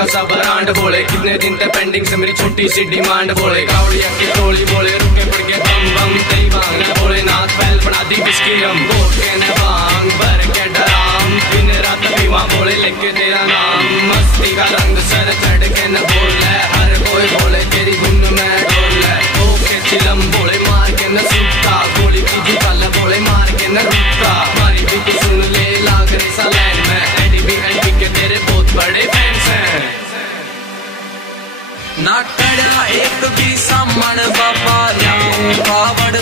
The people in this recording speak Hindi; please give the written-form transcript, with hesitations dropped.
का सब ब्रांड बोले, कितने दिन तक पेंडिंग से मेरी छोटी सी डिमांड बोले, कावड़िया की टोली बोले रुके पड़ के बम बम तेरी मांग बोले, नाथ फैल बना दी किसकी रम बोल के न भांग भर के डराम, दिन रात पीवा बोले लेके तेरा नाम, मस्ती का रंग सर चढ़ के न बोले, हर कोई बोले तेरी धुन में डोले, ओके चिलम बोले मार के न सूखता, गोली की जुकाल बोले मार के न रुकता, मारी भी तो सुन ले लाग रे सा लाइन में, एडीबी के तेरे बहुत बड़े फैंस हैं। ना टड़ा एक भी सामन बाबा लाऊं कावड़